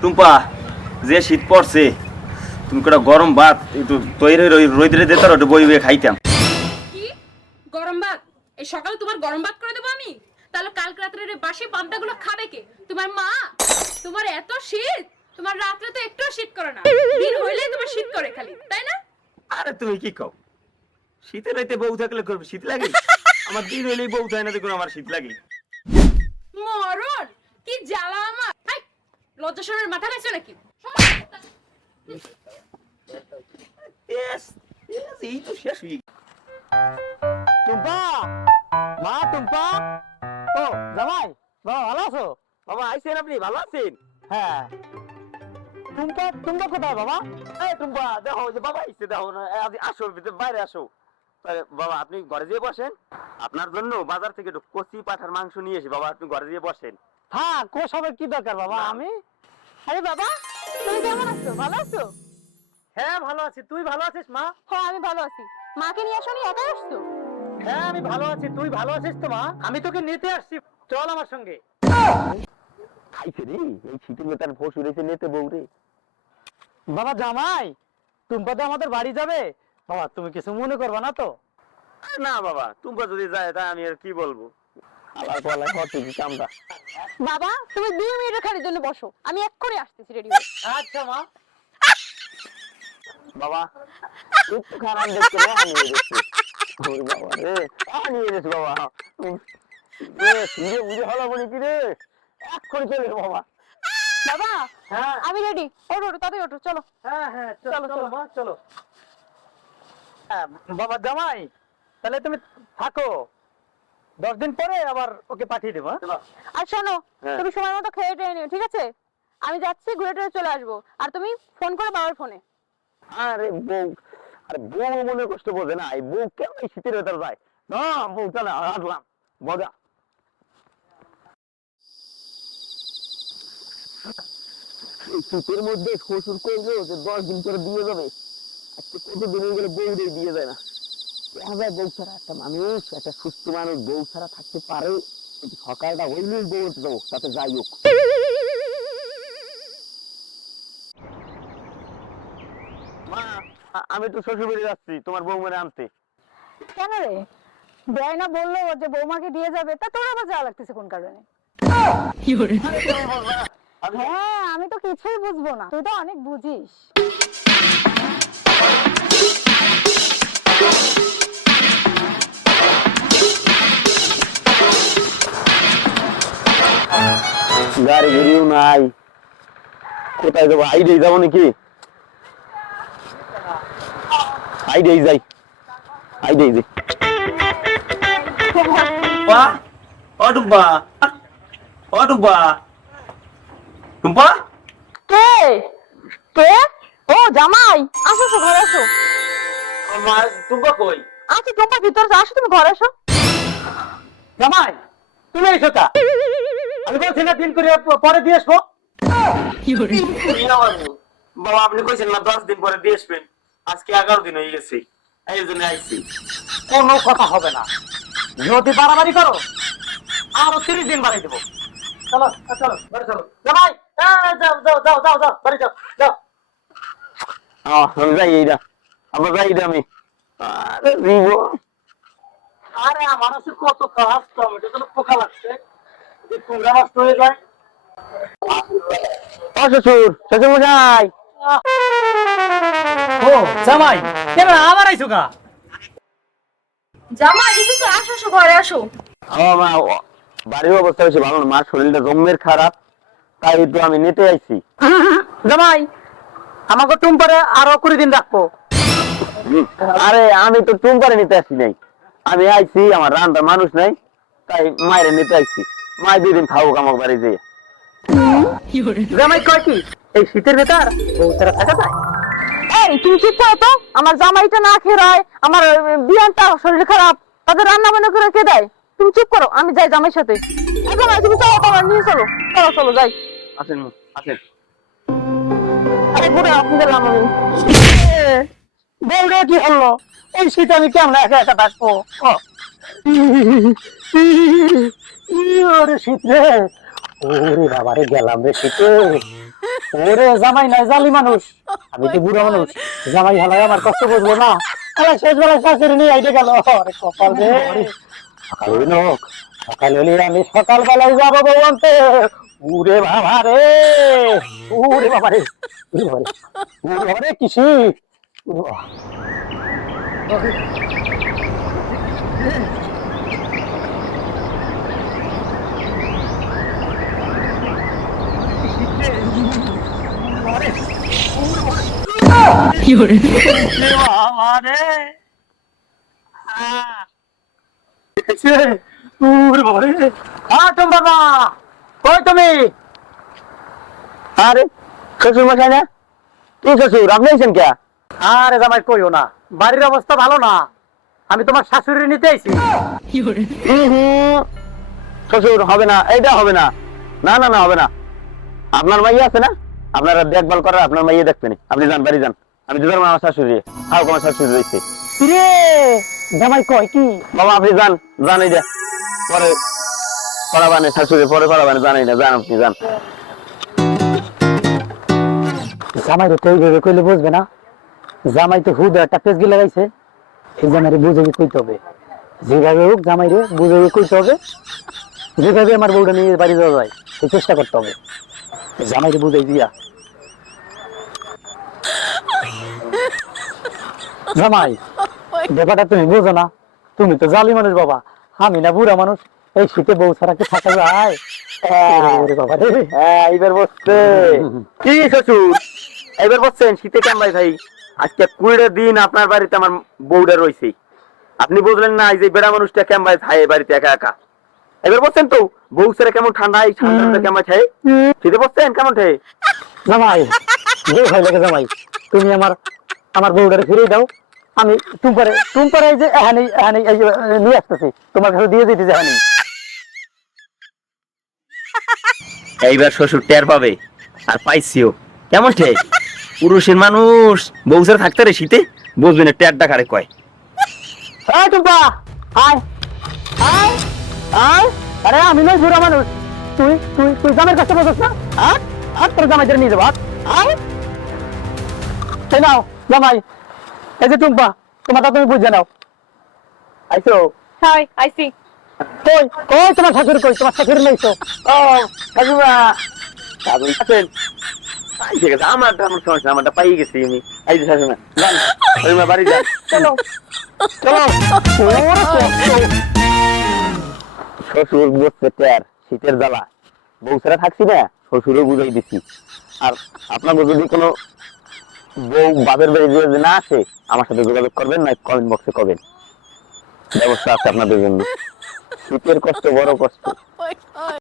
টুম্পা যে শীত পড়ছে তুমি কটা গরম ভাত একটু তৈরি রইদরে দিতে একটু বই বই খাইতাম। কি? গরম ভাত? এই সকালে তোমার গরম ভাত করে দেবো আমি? তাহলে কালকে রাত্রে রে বাসি পান্তাগুলো খাবে কে? তোমার মা? তোমার এত শীত? তোমার রাত্রে তো একটু শীত করে না। দিন হইলেই তোমার শীত করে খালি তাই না? আরে তুমি কি কও? শীতের রাইতে বউ থাকলে করবে শীত লাগে? আমার দিন হইলেই বউ থাকে না দেখুন আমার শীত লাগে। মরণ! কি জ্বালা আমার! লজ্জা শরমের মাথা খাইছো নাকি? মা, টুম্পা! ও, জামাই বাবা ভালো আছো? বাবা, আইছেন আপনি? ভালো আছেন? হ্যাঁ। টুম্পা টুম্পা কোথায় বাবা? এই টুম্পা, দেখো যে বাবা দেখো না আসো, বাইরে আসো। বাবা আপনি ঘরে যেয়ে বসেন। আপনার জন্য বাজার থেকে একটু কচি পাঠার মাংস নিয়ে এসে বাবা আপনি ঘরে যেয়ে বসেন। হ্যাঁ কো সবের কি দরকার বাবা? আমি? আরে বাবা তুমি কেমন আছো? ভালো আছো? হ্যাঁ ভালো আছি। তুই ভালো আছিস মা? হ্যাঁ আমি ভালো আছি। মাকে নিয়ে আসো একাই আসছো? হ্যাঁ আমি ভালো আছি। তুই ভালো আছিস তো মা? আমি তোকে নিতে আসছি। চল আমার সঙ্গে। খাইছে রে এই শীতের বেতার ফোস উড়েছে নেতে বউ রে বাবা জামাই টুম্পা তো আমাদের বাড়ি যাবে? বাবা তুমি কিছু মনে করবে না তো? না বাবা টুম্পা যদি যায় তা আমি আর কি বলব? আলার পালা কত কি কামটা বাবা তুমি দুই মিনিটের খালির জন্য বসো। আমি এক্ষুনি আসতেছি রেডি হয়ে আচ্ছা মা। বাবা। একটু খারাপ দেখতে না আনিয়ে দেখতে ওরে বাবা রে আনিয়ে দেখতে বাবা। রে ফিরে বুঝে হলো বলি কি রে? এক করে চলে বাবা। বাবা হ্যাঁ। আমি রেডি ওঠো ওঠো তাড়াতাড়ি ওঠো চলো। হ্যাঁ হ্যাঁ চলো চলো, চলো চলো। মা চলো। হ্যাঁ, বাবা জামাই। তাহলে তুমি থাকো। দশ দিন পরে আবার ওকে পাঠিয়ে দেবো হ্যাঁ? আর শোনো হ্যাঁ। তুমি সময় মতো খেয়ে টেয়ে নিও ঠিক আছে? আমি যাচ্ছি ঘুরে টুরে চলে আসব। আর তুমি ফোন করো বাবার ফোনে। আরে বউ আরে বউ মনে কষ্ট বোঝে না। এই বউ কেন এই শীতের ভেতর যায়? না বউ চলে আসলাম। মজা শীতের মধ্যে শ্বশুর করল যে দশ দিন করে দিয়ে যাবে আজকে কত দিন গেলে বউ দিয়ে দিয়ে যায় না। দেখা যায় বউ ছাড়া একটা মানুষ একটা সুস্থ মানুষ বউ ছাড়া থাকতে পারে? কিন্তু সকালটা হইলেই বউ যাব তাতে যাই হোক। মা আমি তো শ্বশুর বাড়ি যাচ্ছি তোমার বউ মানে আনতে। কেন রে? দেয় না বলল যে বৌমাকে দিয়ে যাবে তা তোর আবার যাওয়া লাগতেছে কোন কারণে? হ্যাঁ আমি তো কিছুই বুঝব না। তুই তো অনেক বুঝিস। গাড়ি ঘুরিও নাই। কোথায় যাব? আইডিয়াই যাব নাকি? আইডিয়াই যাই। আইডিয়াই যাই। টুম্পা? ও টুম্পা। ও টুম্পা। টুম্পা? কে? কে? ও জামাই। আসো আসো ঘরে আসো। মা টুম্পা কই? আচ্ছা তোমার ভিতরে আসো তুমি ঘরে আসো। জামাই তুমি এসো তা আমি বলছি না দিন করে পরে দিয়ে আসব। বাবা আপনি কইছেন না দশ দিন পরে দিয়ে আসবেন। আজকে এগারো দিন হয়ে গেছে। এই জন্য আইছি। কোনো কথা হবে না। যদি বাড়াবাড়ি করো আরও তিরিশ দিন বাড়াই দেবো। চলো চলো বাড়ি চলো। জামাই যাও যাও যাও যাও যাও বাড়ি যাও যাও। যাই এইটা আমরা যাই আমি। আরে জীবন আরে আমার আছে কত কাজ টমেটো তো পোকা লাগছে। যদি কুমড়া নষ্ট হয়ে যায়। শ্বশুর শ্বশুর মশাই। ও জামাই কেন আবার আইছো কা জামাই এসেছ আসো আসো ঘরে আসো। আমার মা বাড়ির অবস্থা বেশি ভালো না মার শরীরটা জম্মের খারাপ তাই তো আমি নিতে আইছি। জামাই আমাকে টুম্পারে আরও কুড়ি দিন রাখব। আরে আমি তো টুম্পারে নিতে আসি নাই। আমি আইছি আমার রান্নার মানুষ নাই তাই মায়ের নিতে আইছি। মায়ের দুই দিন খাব আমার বাড়ি যেয়ে। জামাই কয় কি এই শীতের ভেতর বউ ছাড়া থাকা যায়? এই তুমি করো তো? আমার জামাইটা না খেয়ে রয় আমার বিয়ানটা শরীর খারাপ তাদের রান্না বান্না করে কে দেয়? তুমি চুপ করো আমি যাই জামাইয়ের সাথে। জামাই তুমি চলো তোমার নিয়ে চলো। চলো চলো যাই। আসেন আসেন। আরে ঘুরে আপনি গেলাম আমি। বউরে কি হলো? এই শীতে আমি কেমন একা একা থাকব? গেলাম রে ওরে জামাই নাই, জালি মানুষ। আমি তো বুড়া মানুষ। জামাই আমার কষ্ট বুঝব না। নিয়ে সকাল হইল আমি সকাল বেলায় যাব আনতে। উরে বাবা রে উরে বাবা রে উরে 우와. 이거를 내와 말해. 아. 이제 우리 말해. 아좀 봐봐. 꼴뚜미. 아래 그술 마시냐? 이 그술 람네이션 게. আরে জামাই কইও না বাড়ির অবস্থা ভালো না। আমি তোমার শাশুড়ি নিতে আইছি। শ্বশুর হবে না এইটা হবে না। না না না হবে না। আপনার মাইয়া আছে না? আপনারা দেখভাল করার আপনার মাইয়া দেখবেন। আপনি যান বাড়ি যান। আমি দুধের আমার শাশুড়ি হাও আমার শাশুড়ি রয়েছে। রে জামাই কয় কি? বাবা আপনি যান যান এই পরে পড়াবানে শাশুড়ি পরে পড়াবানে জানাই না যান আপনি যান। জামাই রে কই ভেবে কইলে বুঝবে না। জামাই তো হুদ একটা পেজগি লাগাইছে এই জামাই রে বুঝে কইতে হবে। যেভাবে হোক জামাই রে বুঝে কইতে হবে। যেভাবে আমার বউটা নিয়ে বাড়ি যাওয়া যায় সেই চেষ্টা করতে হবে। জামাই রে বুঝাই দিয়া। জামাই ব্যাপারটা তুমি বুঝো না। তুমি তো জালি মানুষ বাবা। আমি না বুড়া মানুষ এই শীতে বউ ছাড়া কি থাকা যায়? রে। হ্যাঁ এইবার বসছে। কি শ্বশুর? এবার বসছেন শীতে কামাই ভাই? আজকে কুড়িটা দিন আপনার বাড়িতে আমার বউটা রয়েছে। আপনি বুঝলেন না এই যে বেড়া মানুষটা কেমন থাকে বাড়িতে একা একা। এবার বসছেন তো বউ ছেড়ে কেমন ঠান্ডা এই ঠান্ডা কেমন থাকে শীতে বসছেন কেমন থাকে জামাই যে ভয় লাগে জামাই তুমি আমার আমার বউটারে ফিরিয়ে দাও। আমি টুম্পারে টুম্পারে এই যে এখানে এখানে এই নিয়ে আসতেছি। তোমার কাছে দিয়ে দিতেছি এখানে। এইবার শ্বশুর টের পাবে আর পাইছিও। কেমন ঠিক পুরুষের মানুষ। বউ ছেড়ে থাকতে রে শীতে বুঝবে না টেরটা কারে কয়। এই টুম্পা আয়। আয় আয়। আরে আমি নই বুড়া মানুষ। তুই তুই তুই জামাইয়ের কাছে বসছ না? আয় আয় তোর জামাইদের নিয়ে যাব আয়, এই নাও জামাই। এই যে টুম্পা তোমারটা তুমি বুঝে নাও। আইছো? হাই আইসি কই? কই তোমার শাশুড়ি কই? তোমার শাশুড়ি নেই তো। ও আছেন আই, শ্বশুর বসছে টের, শীতের জ্বালা। বউ ছাড়া থাকছি না শ্বশুরও বুঝাই দিছি। আর আপনাকে যদি কোনো বউ বাপের বাড়ি যদি না আসে, আমার সাথে যোগাযোগ করবেন না কমেন্ট বক্সে করবেন। ব্যবস্থা আছে আপনাদের জন্য। শীতের কষ্ট, বড় কষ্ট।